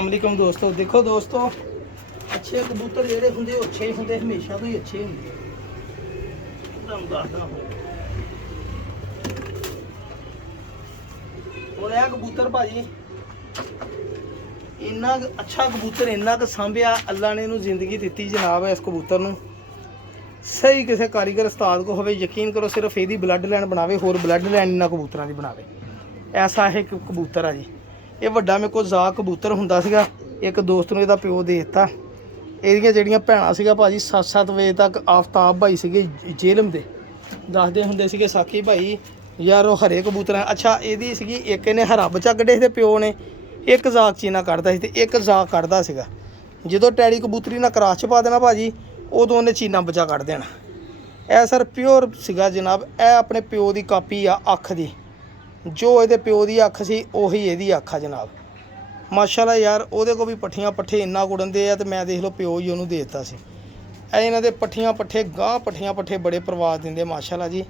अस्सलाम वालेकुम दोस्तों। देखो दोस्तों, अच्छे कबूतर जेह्ड़े हुंदे ओह अच्छे हुंदे, हमेशा तो ही अच्छे हुंदे। तुहानूं दसदा हुण इह कबूतर भाजी इन्ना अच्छा कबूतर, इन्ना क सांभिया अल्लाह ने इहनूं जिंदगी दित्ती जनाब। इस कबूतर नूं सही किसी कारीगर उस्ताद को होवे, यकीन करो सिर्फ ਇਹਦੀ ब्लड लाइन बनावे, होर ब्लड लाइन इन्ना कबूतरां दी बनावे। ऐसा ਇਹ कबूतर आ जी। ये ਵੱਡਾ ਮੇਰੇ ਕੋਲ ਜ਼ਾਕ कबूतर ਹੁੰਦਾ ਸੀਗਾ। ਇੱਕ ਦੋਸਤ ਨੂੰ ਇਹਦਾ ਪਿਓ ਦੇ ਦਿੱਤਾ। ਇਹਦੀਆਂ ਜਿਹੜੀਆਂ ਭੈਣਾਂ ਸੀਗਾ ਭਾਜੀ 7-7 ਵਜੇ ਤੱਕ ਆਫਤਾਬ ਭਾਈ ਸੀਗੇ ਜੇਲਮ ਦੇ, ਦੱਸਦੇ ਹੁੰਦੇ ਸੀਗੇ ਸਾਕੀ ਭਾਈ ਯਾਰ ਉਹ ਹਰੇ ਕਬੂਤਰਾਂ। ਅੱਛਾ ਇਹਦੀ ਸੀਗੀ ਇੱਕ, ਇਹਨੇ ਹਰਾ ਬੱਚਾ ਕੱਢੇ ਸੀ ਤੇ ਪਿਓ ਨੇ ਇੱਕ ਜ਼ਾਕ ਚੀਨਾ ਕੱਢਦਾ ਸੀ ਤੇ ਇੱਕ ਜ਼ਾਕ ਕੱਢਦਾ ਸੀਗਾ। ਜਦੋਂ ਟੈਡੀ ਕਬੂਤਰੀ ਨਾਲ ਕਰਾਸ 'ਚ ਪਾ ਦੇਣਾ ਭਾਜੀ, ਉਦੋਂ ਉਹਨੇ ਚੀਨਾ ਬੱਚਾ ਕੱਢ ਦੇਣਾ। ਇਹ ਸਰ ਪਿਓਰ ਸੀਗਾ ਜਨਾਬ। ਇਹ ਆਪਣੇ ਪਿਓ ਦੀ ਕਾਪੀ ਆ ਅੱਖ ਦੀ, ਜੋ ਇਹਦੇ ਪਿਓ ਦੀ ਅੱਖ ਸੀ ਉਹੀ ਇਹਦੀ ਅੱਖ ਆ ਜਨਾਬ। ਮਾਸ਼ਾਅੱਲਾ ਯਾਰ ਉਹਦੇ ਕੋਲ ਵੀ ਪੱਠੀਆਂ ਪੱਠੇ ਇੰਨਾ ਕੁੜਨਦੇ ਆ, ਤੇ ਮੈਂ ਦੇਖ ਲਓ ਪਿਓ ਹੀ ਉਹਨੂੰ ਦੇ ਦਿੱਤਾ ਸੀ। ਇਹ ਇਹਨਾਂ ਦੇ ਪੱਠੀਆਂ ਪੱਠੇ ਗਾਂ ਪੱਠੀਆਂ ਪੱਠੇ ਬੜੇ ਪ੍ਰਵਾਸ ਦਿੰਦੇ ਮਾਸ਼ਾਅੱਲਾ ਜੀ।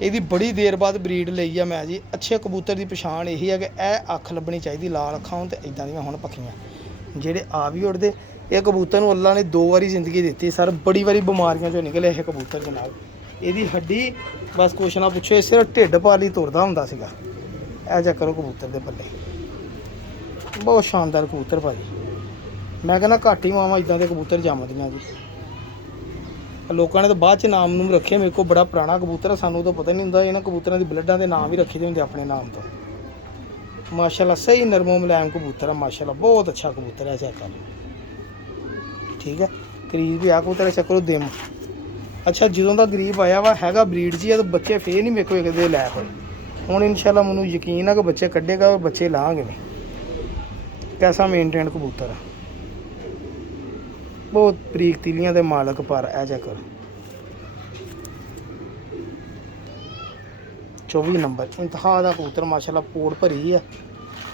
ਇਹਦੀ ਬੜੀ ਦੇਰ ਬਾਅਦ ਬਰੀਡ ਲਈ ਆ ਮੈਂ ਜੀ। ਅੱਛੇ ਕਬੂਤਰ ਦੀ ਪਛਾਣ ਇਹੀ ਹੈ ਕਿ ਇਹ ਅੱਖ ਲੱਭਣੀ ਚਾਹੀਦੀ, ਲਾਲ ਅੱਖਾਂ ਹੋਣ ਤੇ ਇਦਾਂ ਦੀਆਂ ਹੁਣ ਪੱਖੀਆਂ ਜਿਹੜੇ ਆ ਵੀ ਉੱਡਦੇ। ਇਹ ਕਬੂਤਰ ਨੂੰ ਅੱਲਾ ਨੇ 2 ਵਾਰੀ ਜ਼ਿੰਦਗੀ ਦਿੱਤੀ ਸਰ, ਬੜੀ ਵਾਰੀ ਬਿਮਾਰੀਆਂ 'ਚੋਂ ਨਿਕਲੇ ਇਹ ਕਬੂਤਰ ਜਨਾਬ। ਇਹਦੀ ਹੱਡੀ ਬਸ ਕੁਛ ਨਾ ਪੁੱਛੋ, ਸਿਰਫ ਢਿੱਡ ਪਾਲੀ ਤੁਰਦਾ ਹੁੰਦਾ ਸੀਗਾ। ਇਹ ਜਾ ਕਰੋ ਕਬੂਤਰ ਦੇ ਪੱਲੇ, ਬਹੁਤ ਸ਼ਾਨਦਾਰ ਕਬੂਤਰ ਭਾਜੀ। ਮੈਂ ਕਹਿੰਦਾ ਘੱਟ ਹੀ ਮਾਵਾਂ ਇਦਾਂ ਦੇ ਕਬੂਤਰ ਜੰਮਦੀਆਂ ਜੀ। ਲੋਕਾਂ ਨੇ ਤਾਂ ਬਾਅਦ 'ਚ ਨਾਮ ਨੂੰ ਰੱਖੇ। ਮੇਰੇ ਕੋਲ ਬੜਾ ਪੁਰਾਣਾ ਕਬੂਤਰ ਆ, ਸਾਨੂੰ ਤਾਂ ਪਤਾ ਨਹੀਂ ਹੁੰਦਾ। ਇਹਨਾਂ ਕਬੂਤਰਾਂ ਦੀ ਬਲੱਡਾਂ ਦੇ ਨਾਮ ਵੀ ਰੱਖੇ ਦੇ ਹੁੰਦੇ ਆਪਣੇ ਨਾਮ ਤੋਂ। ਮਾਸ਼ਾਅੱਲਾ ਸਹੀ ਨਰਮੋ ਮੁਲਾਇਮ ਕਬੂਤਰ ਆ ਮਾਸ਼ਾਅੱਲਾ, ਬਹੁਤ ਅੱਛਾ ਕਬੂਤਰ ਹੈ। ਚੈੱਕ ਕਰ ਠੀਕ ਹੈ। ਕਰੀਬ ਵੀ ਆ ਕਬੂਤਰ ਚੈੱਕ ਕਰੋ ਦਿਮ। ਅੱਛਾ ਜਦੋਂ ਦਾ ਗਰੀਬ ਆਇਆ ਵਾ ਹੈਗਾ ਬਰੀਡ ਜੀ ਆ, ਤਾਂ ਬੱਚੇ ਫੇਰ ਨਹੀਂ ਮੇਰੇ ਕੋਲ ਇੱਕ ਦੇ ਲੈ ਹੋਏ। ਹੁਣ ਇਨਸ਼ਾਅੱਲਾ ਮੈਨੂੰ ਯਕੀਨ ਆ ਕਿ ਬੱਚੇ ਕੱਢੇਗਾ, ਉਹ ਬੱਚੇ ਲਾਂਗੇ ਨੇ। कैसा मेनटेन कबूतर है, बहुत बरीक तिलियां दे मालक पर ए चक्कर 24 नंबर इंतहा दा कबूतर माशाल्लाह। पोड़ भरी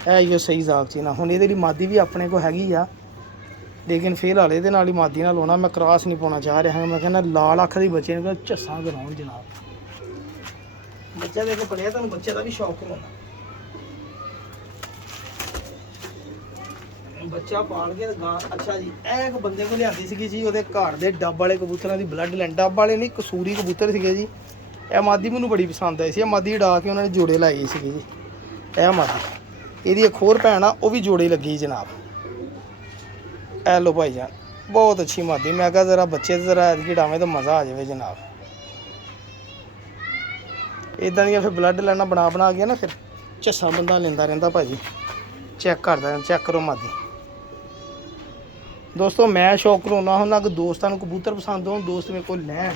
है ये सही जाग ची ना। हुण इहदे लई मादी भी अपने को हैगी आ, लेकिन फिलहाल इहदे नाल ही मादी नाल होना। मैं क्रॉस नहीं पाना चाह रहा। मैं कहना लाल अख दे बच्चे ने झस्सां कराउण जनाब। बच्चा देखो पढ़िया, तुहानूं बच्चे का भी शौक होना। ਬੱਚਾ ਪਾਲ ਕੇ ਗਾਂ। ਅੱਛਾ ਜੀ ਇਹ ਇੱਕ ਬੰਦੇ ਕੋਲ ਲਿਆਂਦੀ ਸੀਗੀ ਜੀ, ਉਹਦੇ ਘਰ ਦੇ ਡੱਬ ਵਾਲੇ ਕਬੂਤਰਾਂ ਦੀ ਬਲੱਡ ਲਾਈਨ। ਡੱਬ ਵਾਲੇ ਨਹੀਂ, ਕਸੂਰੀ ਕਬੂਤਰ ਸੀਗੇ ਜੀ। ਇਹ ਮਾਦੀ ਮੈਨੂੰ ਬੜੀ ਪਸੰਦ ਆਈ ਸੀ। ਇਹ ਮਾਦੀ ਉਡਾ ਕੇ ਉਹਨਾਂ ਨੇ ਜੋੜੇ ਲਾਏ ਸੀਗੇ ਜੀ। ਇਹ ਮਾਦੀ, ਇਹਦੀ ਇੱਕ ਹੋਰ ਭੈਣ ਆ, ਉਹ ਵੀ ਜੋੜੇ ਲੱਗੀ ਜਨਾਬ। ਇਹ ਲੋ ਭਾਈ ਜਾਨ, ਬਹੁਤ ਅੱਛੀ ਮਾਦੀ। ਮੈਂ ਕਿਹਾ ਜ਼ਰਾ ਬੱਚੇ ਤੇ ਜ਼ਰਾ ਐਤਕੀ ਡਾਵੇਂ ਤਾਂ ਮਜ਼ਾ ਆ ਜਾਵੇ ਜਨਾਬ। ਇੱਦਾਂ ਦੀਆਂ ਫਿਰ ਬਲੱਡ ਲਾਈਨਾਂ ਬਣਾ ਕੇ ਨਾ ਫਿਰ ਝੱਸਾ ਬੰਦਾ ਲੈਂਦਾ ਰਹਿੰਦਾ ਭਾਜੀ। ਚੈੱਕ ਕਰਦਾ, ਚੈੱਕ ਕਰੋ ਮਾਦੀ। ਦੋਸਤੋ ਮੈਂ ਸ਼ੌਕ ਕਰਾਉਣਾ ਹੁੰਦਾ ਕਿ ਦੋਸਤਾਂ ਨੂੰ ਕਬੂਤਰ ਪਸੰਦ ਹੋਣ, ਦੋਸਤ ਮੇਰੇ ਕੋਲ ਲੈਣ।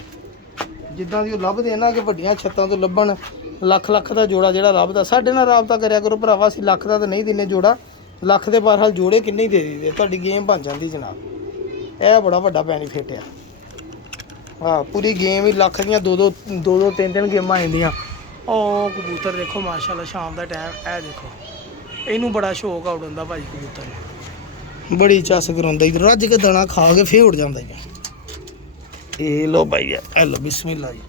ਜਿੱਦਾਂ ਦੀ ਉਹ ਲੱਭਦੇ ਨਾ ਕਿ ਵੱਡੀਆਂ ਛੱਤਾਂ ਤੋਂ ਲੱਭਣ, ਲੱਖ ਦਾ ਜੋੜਾ ਜਿਹੜਾ ਲੱਭਦਾ। ਸਾਡੇ ਨਾਲ ਰਾਬਤਾ ਕਰਿਆ ਕਰੋ ਭਰਾਵਾ, ਅਸੀਂ ਲੱਖ ਦਾ ਤਾਂ ਨਹੀਂ ਦਿੰਦੇ ਜੋੜਾ, ਲੱਖ ਦੇ ਬਾਹਰ ਜੋੜੇ ਕਿੰਨੇ ਹੀ ਦੇ ਦਿੰਦੇ, ਤੁਹਾਡੀ ਗੇਮ ਬਣ ਜਾਂਦੀ ਜਨਾਬ। ਇਹ ਬੜਾ ਵੱਡਾ ਬੈਨੀਫਿਟ ਆ। ਹਾਂ ਪੂਰੀ ਗੇਮ ਹੀ ਲੱਖ ਦੀਆਂ ਦੋ 3 ਗੇਮਾਂ ਆਉਂਦੀਆਂ। ਉਹ ਕਬੂਤਰ ਦੇਖੋ ਮਾਸ਼ਾਅੱਲਾ, ਸ਼ਾਮ ਦਾ ਟਾਈਮ ਇਹ ਦੇਖੋ, ਇਹਨੂੰ ਬੜਾ ਸ਼ੌਕ ਆ ਉਡਣ ਦਾ ਭਾਜੀ। ਕਬੂਤਰ ਬੜੀ ਚੱਸ ਕਰਾਉਂਦਾ, ਰੱਜ ਕੇ ਦਾਣਾ ਖਾ ਕੇ ਫੇਰ ਉੱਡ ਜਾਂਦਾ ਜੀ। ਇਹ ਲੋ ਭਾਈ, ਇਹ ਲੋ ਬਿਸਮਿल्लाह ਜੀ।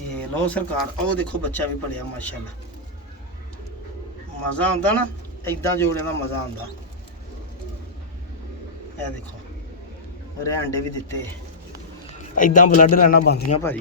ਇਹ ਲੋ ਸਰਕਾਰ, ਉਹ ਦੇਖੋ ਬੱਚਾ ਵੀ ਪੜਿਆ ਮਾਸ਼ਾਅੱਲਾ। ਮਜ਼ਾ ਆਉਂਦਾ ਨਾ ਇਦਾਂ ਜੋੜਿਆਂ ਦਾ, ਮਜ਼ਾ ਆਉਂਦਾ। ਇਹ ਦੇਖੋ ਉਹਦੇ ਅੰਡੇ ਵੀ ਦਿੱਤੇ। ਇਦਾਂ ਬਲੱਡ ਲੈਣਾ ਬਣਦੀਆਂ ਭਾਜੀ।